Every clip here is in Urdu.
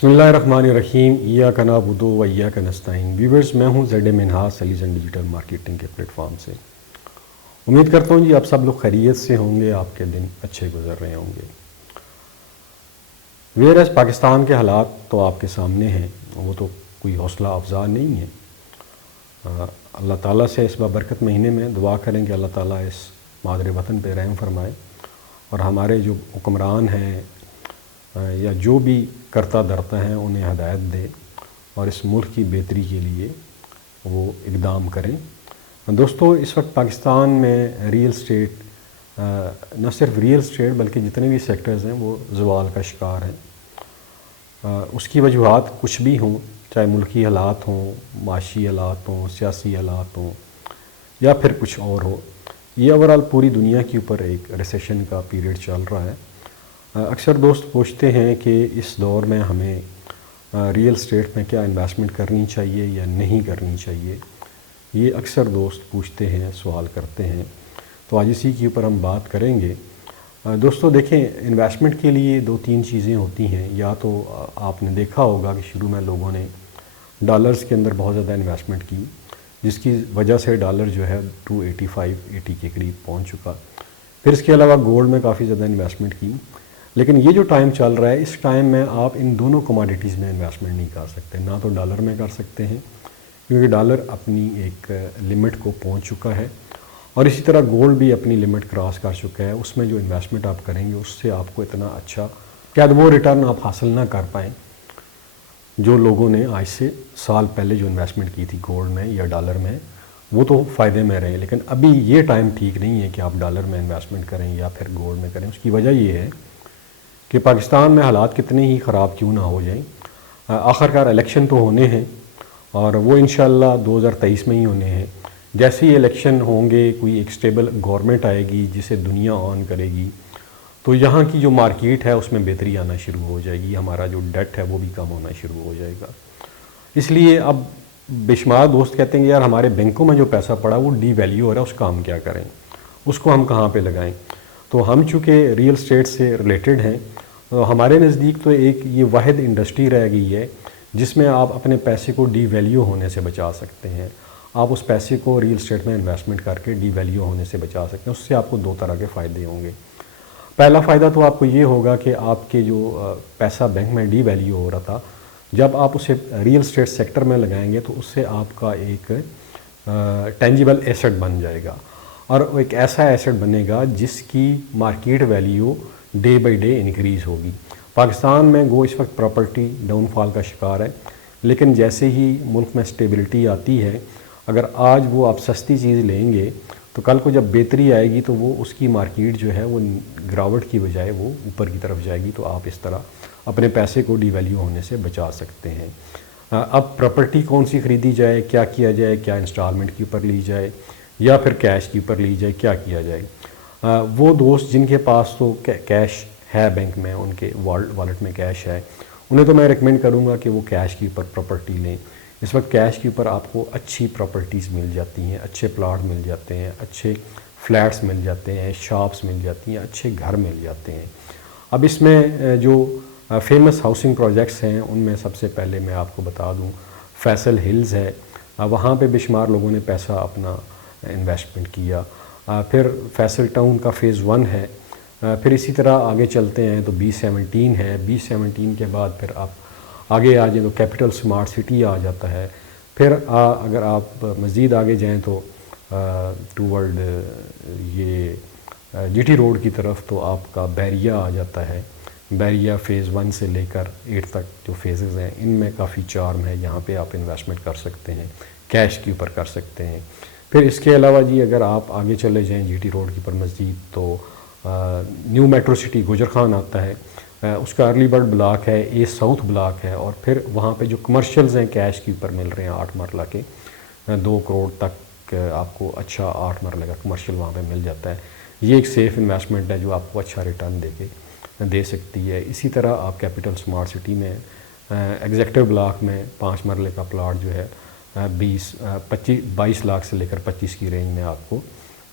بسم اللہ الرحمن الرحیم، ایاک نعبد و ایاک نستعین۔ ویورز، میں ہوں زیڈ منہاج سلیزن ڈیجیٹل مارکیٹنگ کے پلیٹ فارم سے۔ امید کرتا ہوں جی آپ سب لوگ خیریت سے ہوں گے، آپ کے دن اچھے گزر رہے ہوں گے۔ ویئرز پاکستان کے حالات تو آپ کے سامنے ہیں، وہ تو کوئی حوصلہ افزا نہیں ہے۔ اللہ تعالیٰ سے اس بابرکت مہینے میں دعا کریں کہ اللہ تعالیٰ اس مادر وطن پہ رحم فرمائے اور ہمارے جو حکمران ہیں یا جو بھی کرتا دھرتا ہیں انہیں ہدایت دے اور اس ملک کی بہتری کے لیے وہ اقدام کریں۔ دوستو، اس وقت پاکستان میں ریئل اسٹیٹ، نہ صرف ریئل اسٹیٹ بلکہ جتنے بھی سیکٹرز ہیں وہ زوال کا شکار ہیں۔ اس کی وجوہات کچھ بھی ہوں، چاہے ملکی حالات ہوں، معاشی حالات ہوں، سیاسی حالات ہوں یا پھر کچھ اور ہو، یہ اوورال پوری دنیا کے اوپر ایک ریسیشن کا پیریڈ چل رہا ہے۔ اکثر دوست پوچھتے ہیں کہ اس دور میں ہمیں ریئل اسٹیٹ میں کیا انویسٹمنٹ کرنی چاہیے یا نہیں کرنی چاہیے، یہ اکثر دوست پوچھتے ہیں، سوال کرتے ہیں، تو آج اسی کے اوپر ہم بات کریں گے۔ دوستو دیکھیں، انویسٹمنٹ کے لیے دو تین چیزیں ہوتی ہیں۔ یا تو آپ نے دیکھا ہوگا کہ شروع میں لوگوں نے ڈالرز کے اندر بہت زیادہ انویسٹمنٹ کی، جس کی وجہ سے ڈالر جو ہے 285-80 کے قریب پہنچ چکا۔ پھر اس کے علاوہ گولڈ میں کافی زیادہ انویسٹمنٹ کی، لیکن یہ جو ٹائم چل رہا ہے، اس ٹائم میں آپ ان دونوں کموڈیٹیز میں انویسٹمنٹ نہیں کر سکتے۔ نہ تو ڈالر میں کر سکتے ہیں کیونکہ ڈالر اپنی ایک لمٹ کو پہنچ چکا ہے، اور اسی طرح گولڈ بھی اپنی لمٹ کراس کر چکا ہے۔ اس میں جو انویسٹمنٹ آپ کریں گے اس سے آپ کو اتنا اچھا شاید وہ ریٹرن آپ حاصل نہ کر پائیں جو لوگوں نے آج سے سال پہلے جو انویسٹمنٹ کی تھی گولڈ میں یا ڈالر میں، وہ تو فائدے میں رہے۔ لیکن ابھی یہ ٹائم ٹھیک نہیں ہے کہ آپ ڈالر میں انویسٹمنٹ کریں یا پھر گولڈ میں کریں۔ اس کی وجہ یہ ہے کہ پاکستان میں حالات کتنے ہی خراب کیوں نہ ہو جائیں، آخرکار الیکشن تو ہونے ہیں اور وہ انشاءاللہ 2023 میں ہی ہونے ہیں۔ جیسے ہی الیکشن ہوں گے، کوئی ایک سٹیبل گورنمنٹ آئے گی جسے دنیا آن کرے گی، تو یہاں کی جو مارکیٹ ہے اس میں بہتری آنا شروع ہو جائے گی، ہمارا جو ڈیٹ ہے وہ بھی کم ہونا شروع ہو جائے گا۔ اس لیے اب بے شمار دوست کہتے ہیں کہ یار ہمارے بینکوں میں جو پیسہ پڑا وہ ڈی ویلیو ہو رہا ہے، اس کا ہم کیا کریں، اس کو ہم کہاں پہ لگائیں۔ تو ہم چونکہ ریئل اسٹیٹ سے ریلیٹڈ ہیں، ہمارے نزدیک تو ایک یہ واحد انڈسٹری رہ گئی ہے جس میں آپ اپنے پیسے کو ڈی ویلیو ہونے سے بچا سکتے ہیں۔ آپ اس پیسے کو ریئل اسٹیٹ میں انویسٹمنٹ کر کے ڈی ویلیو ہونے سے بچا سکتے ہیں۔ اس سے آپ کو دو طرح کے فائدے ہوں گے۔ پہلا فائدہ تو آپ کو یہ ہوگا کہ آپ کے جو پیسہ بینک میں ڈی ویلیو ہو رہا تھا، جب آپ اسے ریئل اسٹیٹ سیکٹر میں لگائیں گے تو اس سے آپ کا ایک ٹینجیبل ایسٹ بن جائے گا، اور ایک ایسا ایسٹ بنے گا جس کی market value day by day increase ہوگی۔ پاکستان میں اس وقت پراپرٹی ڈاؤن فال کا شکار ہے، لیکن جیسے ہی ملک میں سٹیبلٹی آتی ہے، اگر آج وہ آپ سستی چیز لیں گے تو کل کو جب بہتری آئے گی تو وہ اس کی مارکیٹ جو ہے وہ گراوٹ کی بجائے وہ اوپر کی طرف جائے گی، تو آپ اس طرح اپنے پیسے کو ڈی ویلیو ہونے سے بچا سکتے ہیں۔ اب پراپرٹی کون سی خریدی جائے، کیا کیا جائے، کیا انسٹالمنٹ کے اوپر لی جائے یا پھر کیش کے اوپر لی جائے، کیا کیا جائے؟ وہ دوست جن کے پاس تو کیش ہے بینک میں، ان کے والٹ میں کیش ہے، انہیں تو میں ریکمینڈ کروں گا کہ وہ کیش کے اوپر پراپرٹی لیں۔ اس وقت کیش کے اوپر آپ کو اچھی پراپرٹیز مل جاتی ہیں، اچھے پلاٹ مل جاتے ہیں، اچھے فلیٹس مل جاتے ہیں، شاپس مل جاتی ہیں، اچھے گھر مل جاتے ہیں۔ اب اس میں جو فیمس ہاؤسنگ پروجیکٹس ہیں ان میں سب سے پہلے میں آپ کو بتا دوں فیصل ہلز ہے، وہاں پہ بے شمار لوگوں نے پیسہ اپنا انویسٹمنٹ کیا۔ پھر فیصل ٹاؤن کا فیز 1 ہے، پھر اسی طرح آگے چلتے ہیں تو B17 ہے، B17 کے بعد پھر آپ آگے آ جائیں تو کیپٹل سمارٹ سٹی آ جاتا ہے۔ پھر اگر آپ مزید آگے جائیں تو ٹوورڈ یہ GT روڈ کی طرف تو آپ کا بیریا آ جاتا ہے۔ بیریا فیز 1 سے لے کر 8 تک جو فیزز ہیں ان میں کافی چارم ہے، یہاں پہ آپ انویسٹمنٹ کر سکتے ہیں، کیش کے اوپر کر سکتے ہیں۔ پھر اس کے علاوہ جی اگر آپ آگے چلے جائیں GT روڈ کے اوپر مزید تو new metro city Gujar Khan آتا ہے، اس کا ارلی برڈ بلاک ہے، اے ساؤتھ بلاک ہے، اور پھر وہاں پہ جو کمرشلز ہیں کیش کے اوپر مل رہے ہیں 8 مرلہ کے، 2 کروڑ تک آپ کو اچھا 8 مرلہ کا کمرشل وہاں پہ مل جاتا ہے۔ یہ ایک سیف انویسٹمنٹ ہے جو آپ کو اچھا ریٹرن دے سکتی ہے۔ اسی طرح آپ کیپٹل سمارٹ سٹی میں ایگزیکٹو بلاک میں 5 مرلے کا پلاٹ جو ہے 22 لاکھ سے لے کر 25 کی رینج میں آپ کو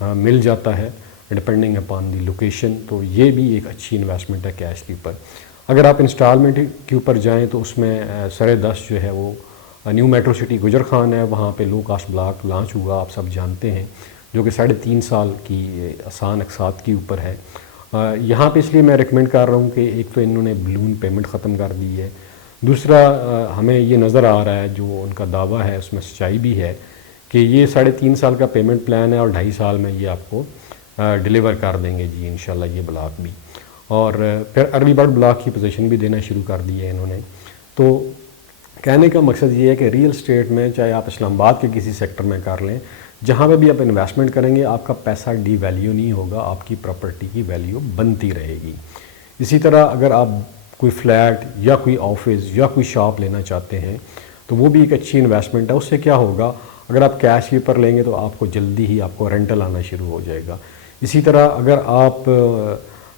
مل جاتا ہے ڈپینڈنگ اپان دی لوکیشن۔ تو یہ بھی ایک اچھی انویسٹمنٹ ہے کیش کے اوپر۔ اگر آپ انسٹالمنٹ کے اوپر جائیں تو اس میں سر دست جو ہے وہ نیو میٹرو سٹی گجر خان ہے، وہاں پہ لو کاسٹ بلاک لانچ ہوا، آپ سب جانتے ہیں، جو کہ 3.5 سال کی آسان اقساط کے اوپر ہے۔ یہاں پہ اس لیے میں ریکمینڈ کر رہا ہوں کہ ایک تو انہوں نے بلون پیمنٹ ختم کر دی ہے، دوسرا ہمیں یہ نظر آ رہا ہے جو ان کا دعویٰ ہے اس میں سچائی بھی ہے کہ یہ 3.5 سال کا پیمنٹ پلان ہے اور 2.5 سال میں یہ آپ کو ڈیلیور کر دیں گے جی انشاءاللہ یہ بلاک بھی، اور پھر ارلی برڈ بلاک کی پوزیشن بھی دینا شروع کر دی ہے انہوں نے۔ تو کہنے کا مقصد یہ ہے کہ ریئل اسٹیٹ میں چاہے آپ اسلام آباد کے کسی سیکٹر میں کر لیں، جہاں پہ بھی آپ انویسٹمنٹ کریں گے آپ کا پیسہ ڈی ویلیو نہیں ہوگا، آپ کی پراپرٹی کی ویلیو بنتی رہے گی۔ اسی طرح اگر آپ کوئی فلیٹ یا کوئی آفس یا کوئی شاپ لینا چاہتے ہیں تو وہ بھی ایک اچھی انویسٹمنٹ ہے۔ اس سے کیا ہوگا، اگر آپ کیش کے اوپر لیں گے تو آپ کو جلدی ہی آپ کو رینٹل آنا شروع ہو جائے گا۔ اسی طرح اگر آپ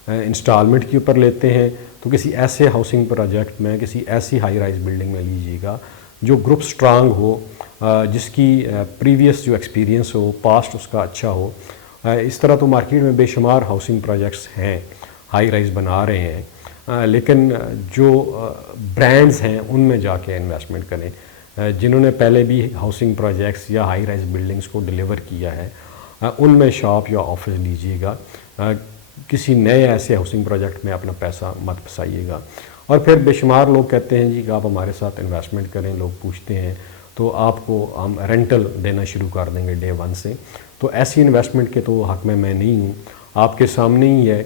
انسٹالمنٹ کے اوپر لیتے ہیں تو کسی ایسے ہاؤسنگ پروجیکٹ میں، کسی ایسی ہائی رائز بلڈنگ میں لیجیے گا جو گروپ سٹرانگ ہو، جس کی پریویس جو ایکسپیرینس ہو، پاسٹ اس کا اچھا ہو۔ اس طرح تو مارکیٹ میں بے شمار ہاؤسنگ پروجیکٹس ہیں، ہائی رائز بنا رہے ہیں، لیکن جو برانڈز ہیں ان میں جا کے انویسٹمنٹ کریں، جنہوں نے پہلے بھی ہاؤسنگ پروجیکٹس یا ہائی رائز بلڈنگز کو ڈیلیور کیا ہے، ان میں شاپ یا آفس لیجیے گا۔ کسی نئے ایسے ہاؤسنگ پروجیکٹ میں اپنا پیسہ مت پھنسائیے گا۔ اور پھر بے شمار لوگ کہتے ہیں جی کہ آپ ہمارے ساتھ انویسٹمنٹ کریں، لوگ پوچھتے ہیں تو آپ کو ہم رینٹل دینا شروع کر دیں گے ڈے 1 سے۔ تو ایسی انویسٹمنٹ کے تو حق میں نہیں ہوں۔ آپ کے سامنے ہی ہے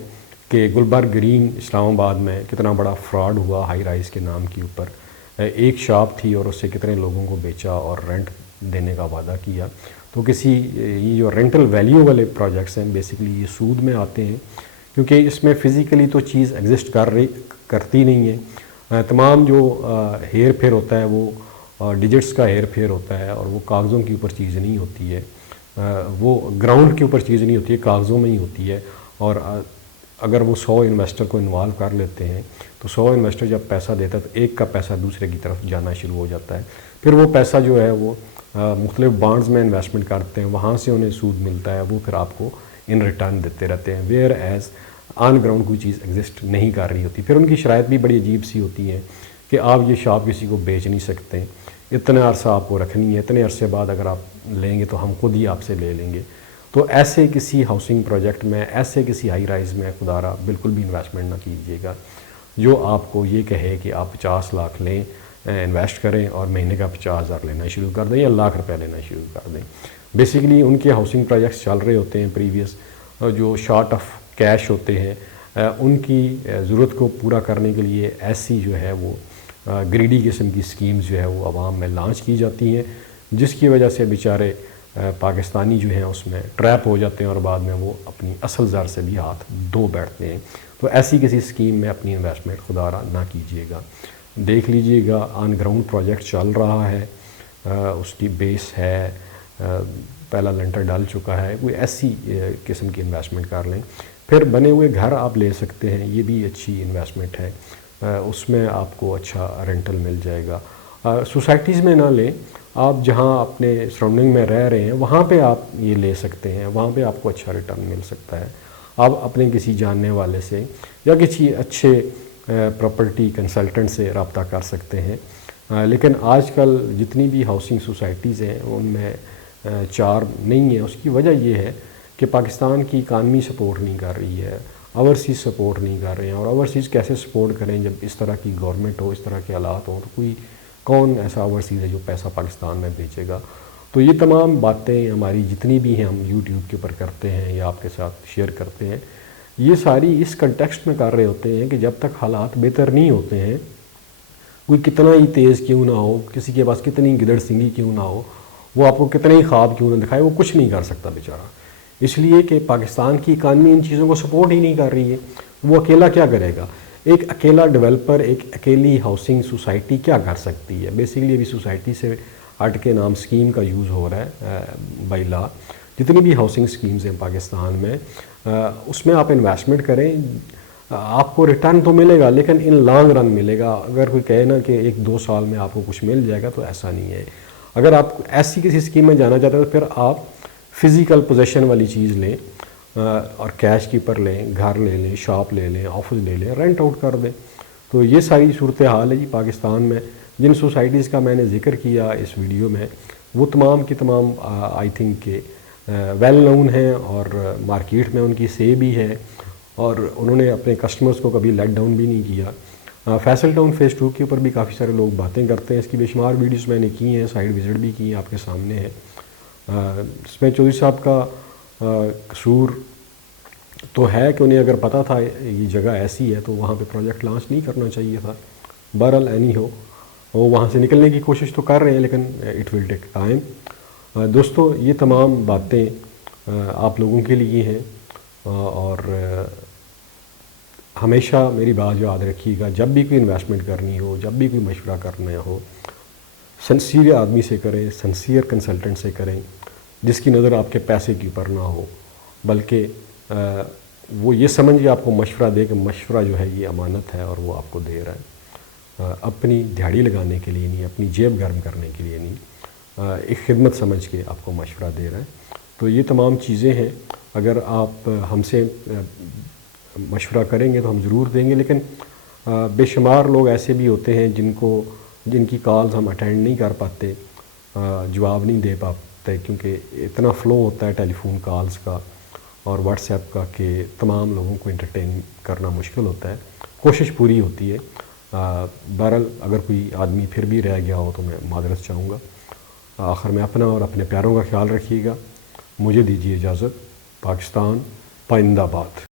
کہ گلبرگ گرین اسلام آباد میں کتنا بڑا فراڈ ہوا ہائی رائز کے نام کے اوپر۔ ایک شاپ تھی اور اس سے کتنے لوگوں کو بیچا اور رینٹ دینے کا وعدہ کیا۔ تو یہ جو رینٹل ویلیو والے پروجیکٹس ہیں بیسیکلی یہ سود میں آتے ہیں، کیونکہ اس میں فزیکلی تو چیز ایگزسٹ کرتی نہیں ہے۔ تمام جو ہیر پھیر ہوتا ہے وہ ڈیجٹس کا ہیر پھیر ہوتا ہے، اور وہ کاغذوں کے اوپر چیز نہیں ہوتی ہے، وہ گراؤنڈ کے اوپر چیز نہیں ہوتی ہے، کاغذوں میں ہی ہوتی ہے۔ اور اگر وہ 100 انویسٹر کو انوالو کر لیتے ہیں تو 100 انویسٹر جب پیسہ دیتا ہے تو ایک کا پیسہ دوسرے کی طرف جانا شروع ہو جاتا ہے۔ پھر وہ پیسہ جو ہے وہ مختلف بانڈز میں انویسٹمنٹ کرتے ہیں، وہاں سے انہیں سود ملتا ہے، وہ پھر آپ کو ان ریٹرن دیتے رہتے ہیں، ویئر ایز آن گراؤنڈ کوئی چیز ایگزسٹ نہیں کر رہی ہوتی۔ پھر ان کی شرائط بھی بڑی عجیب سی ہوتی ہیں کہ آپ یہ شاپ کسی کو بیچ نہیں سکتے، اتنا عرصہ آپ کو رکھنی ہے، اتنے عرصے بعد اگر آپ لیں گے تو ہم خود ہی آپ سے لے لیں گے۔ تو ایسے کسی ہاؤسنگ پروجیکٹ میں، ایسے کسی ہائی رائز میں خدا را بالکل بھی انویسٹمنٹ نہ کیجیے گا جو آپ کو یہ کہے کہ آپ 50 لاکھ لیں، انویسٹ کریں اور مہینے کا 50,000 لینا شروع کر دیں یا لاکھ روپے لینا شروع کر دیں۔ بیسیکلی ان کے ہاؤسنگ پروجیکٹس چل رہے ہوتے ہیں پریویس، جو شارٹ آف کیش ہوتے ہیں، ان کی ضرورت کو پورا کرنے کے لیے ایسی جو ہے وہ گریڈی قسم کی سکیمز جو ہے وہ عوام میں لانچ کی جاتی ہیں، جس کی وجہ سے بیچارے پاکستانی جو ہیں اس میں ٹریپ ہو جاتے ہیں اور بعد میں وہ اپنی اصل زر سے بھی ہاتھ دھو بیٹھتے ہیں۔ تو ایسی کسی سکیم میں اپنی انویسٹمنٹ خدا را نہ کیجیے گا۔ دیکھ لیجیے گا آن گراؤنڈ پروجیکٹ چل رہا ہے، اس کی بیس ہے، پہلا لنٹر ڈال چکا ہے، کوئی ایسی قسم کی انویسٹمنٹ کر لیں۔ پھر بنے ہوئے گھر آپ لے سکتے ہیں، یہ بھی اچھی انویسٹمنٹ ہے، اس میں آپ کو اچھا رینٹل مل جائے گا۔ سوسائٹیز میں نہ لیں، آپ جہاں اپنے سراؤنڈنگ میں رہ رہے ہیں وہاں پہ آپ یہ لے سکتے ہیں، وہاں پہ آپ کو اچھا ریٹرن مل سکتا ہے۔ آپ اپنے کسی جاننے والے سے یا کسی اچھے پراپرٹی کنسلٹنٹ سے رابطہ کر سکتے ہیں۔ لیکن آج کل جتنی بھی ہاؤسنگ سوسائٹیز ہیں ان میں چار نہیں ہے۔ اس کی وجہ یہ ہے کہ پاکستان کی اکانومی سپورٹ نہیں کر رہی ہے، اوورسیز سپورٹ نہیں کر رہے ہیں، اور اوورسیز کیسے سپورٹ کریں جب اس طرح کی گورنمنٹ ہو، اس طرح کے حالات ہوں، تو کون ایسا اوورسیز ہے جو پیسہ پاکستان میں بھیجے گا؟ تو یہ تمام باتیں ہماری جتنی بھی ہیں ہم یوٹیوب کے اوپر کرتے ہیں یا آپ کے ساتھ شیئر کرتے ہیں، یہ ساری اس کنٹیکسٹ میں کر رہے ہوتے ہیں کہ جب تک حالات بہتر نہیں ہوتے ہیں، کوئی کتنا ہی تیز کیوں نہ ہو، کسی کے پاس کتنی گدڑ سنگھی کیوں نہ ہو، وہ آپ کو کتنے ہی خواب کیوں نہ دکھائے، وہ کچھ نہیں کر سکتا بیچارہ، اس لیے کہ پاکستان کی اکانومی ان چیزوں کو سپورٹ ہی نہیں کر رہی ہے۔ وہ اکیلا کیا کرے گا؟ ایک اکیلا ڈیولپر، ایک اکیلی ہاؤسنگ سوسائٹی کیا کر سکتی ہے؟ بیسیکلی ابھی سوسائٹی سے ہٹ کے نام اسکیم کا یوز ہو رہا ہے بائی لا۔ جتنی بھی ہاؤسنگ اسکیمز ہیں پاکستان میں، اس میں آپ انویسٹمنٹ کریں، آپ کو ریٹرن تو ملے گا لیکن ان لانگ رن ملے گا۔ اگر کوئی کہے نا کہ 1-2 سال میں آپ کو کچھ مل جائے گا تو ایسا نہیں ہے۔ اگر آپ ایسی کسی اسکیم میں جانا چاہتے ہیں تو پھر آپ فزیکل پوزیشن والی چیز لیں اور کیش کیپر لیں، گھر لے لیں، شاپ لے لیں، آفس لے لیں، رینٹ آؤٹ کر دیں۔ تو یہ ساری صورتحال ہے جی پاکستان میں. جن سوسائٹیز کا میں نے ذکر کیا اس ویڈیو میں وہ تمام کی تمام آئی تھنک کہ ویل نون ہیں اور مارکیٹ میں ان کی سے بھی ہے اور انہوں نے اپنے کسٹمرز کو کبھی لیٹ ڈاؤن بھی نہیں کیا. فیصل ٹاؤن فیز 2 کے اوپر بھی کافی سارے لوگ باتیں کرتے ہیں. اس کی بے شمار ویڈیوز میں نے کی ہیں, سائٹ وزٹ بھی کی ہیں, آپ کے سامنے ہے. اس میں چودھری صاحب کا قصور تو ہے کہ انہیں اگر پتہ تھا یہ جگہ ایسی ہے تو وہاں پہ پروجیکٹ لانچ نہیں کرنا چاہیے تھا. بہرحال اینی ہو وہ وہاں سے نکلنے کی کوشش تو کر رہے ہیں لیکن اٹ ول ٹیک ٹائم. دوستو یہ تمام باتیں آپ لوگوں کے لیے ہیں اور ہمیشہ میری بات یاد رکھیے گا, جب بھی کوئی انویسٹمنٹ کرنی ہو, جب بھی کوئی مشورہ کرنا ہو, سنسیئر آدمی سے کریں, سنسیئر کنسلٹنٹ سے کریں جس کی نظر آپ کے پیسے کے اوپر نہ ہو بلکہ وہ یہ سمجھے آپ کو مشورہ دے کہ مشورہ جو ہے یہ امانت ہے اور وہ آپ کو دے رہا ہے, اپنی دہاڑی لگانے کے لیے نہیں, اپنی جیب گرم کرنے کے لیے نہیں, ایک خدمت سمجھ کے آپ کو مشورہ دے رہا ہے. تو یہ تمام چیزیں ہیں. اگر آپ ہم سے مشورہ کریں گے تو ہم ضرور دیں گے, لیکن بے شمار لوگ ایسے بھی ہوتے ہیں جن کی کالز ہم اٹینڈ نہیں کر پاتے, جواب نہیں دے پاتے کیونکہ اتنا فلو ہوتا ہے ٹیلی فون کالز کا اور واٹس ایپ کا کہ تمام لوگوں کو انٹرٹین کرنا مشکل ہوتا ہے. کوشش پوری ہوتی ہے. بہرحال اگر کوئی آدمی پھر بھی رہ گیا ہو تو میں معذرت چاہوں گا. آخر میں اپنا اور اپنے پیاروں کا خیال رکھیے گا. مجھے دیجیے اجازت. پاکستان پائندہ باد.